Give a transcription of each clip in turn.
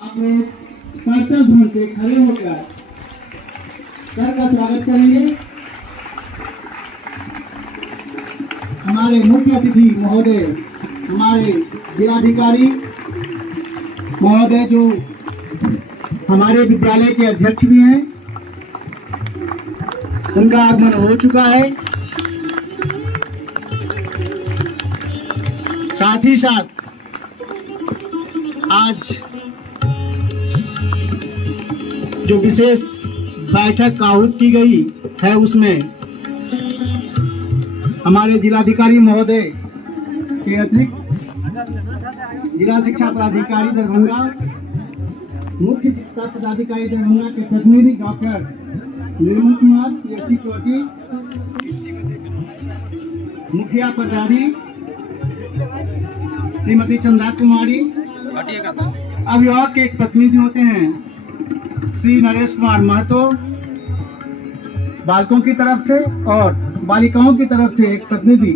आप लोग कर्तव्य ध्वन से खड़े होकर सर का स्वागत करेंगे। हमारे मुख्य अतिथि महोदय, हमारे जिलाधिकारी महोदय जो हमारे विद्यालय के अध्यक्ष भी हैं, उनका आगमन हो चुका है। साथ ही साथ आज जो विशेष बैठक आहूत की गई है, उसमें हमारे जिलाधिकारी महोदय के अतिरिक्त जिला शिक्षा पदाधिकारी दरभंगा, मुख्य शिक्षा पदाधिकारी दरभंगा के प्रतिनिधि डॉक्टर निर्मल कुमार पीएससी कोटी, मुखिया प्रभारी श्रीमती चंदा कुमारी, अभिभावक के एक प्रतिनिधि होते हैं श्री नरेश कुमार महतो, बालकों की तरफ से और बालिकाओं की तरफ से एक प्रतिनिधि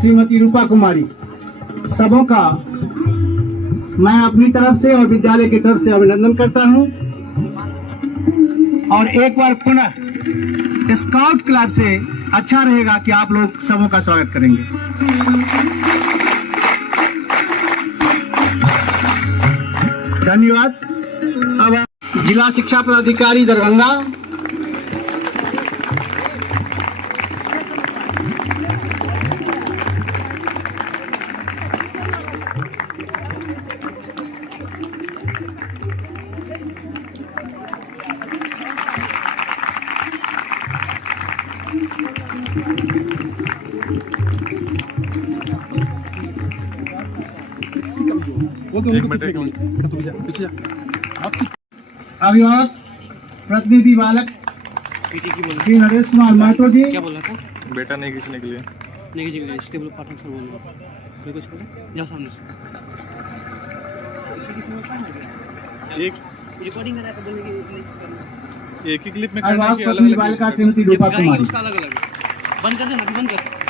श्रीमती रूपा कुमारी, सबों का मैं अपनी तरफ से और विद्यालय की तरफ से अभिनंदन करता हूं। और एक बार पुनः स्काउट क्लब से अच्छा रहेगा कि आप लोग सबों का स्वागत करेंगे। धन्यवाद। अब जिला शिक्षा पदाधिकारी दरभंगा, अभिभावक प्रतिनिधि बालक श्री नरेश कुमार महतो जी। क्या बोल रहा था? बेटा नहीं खींचने के लिए, नहीं खींचने के लिए स्टेबल पाठक सर बोल रहा कोई कुछ बोले जाओ सामने से। एक रिकॉर्डिंग कर रहा था बोलने की एक ही क्लिप में अभिभावक प्रतिनिधि बालिका श्रीमती रूपा कुमारी। उसका अलग अलग बंद कर देना, बंद कर।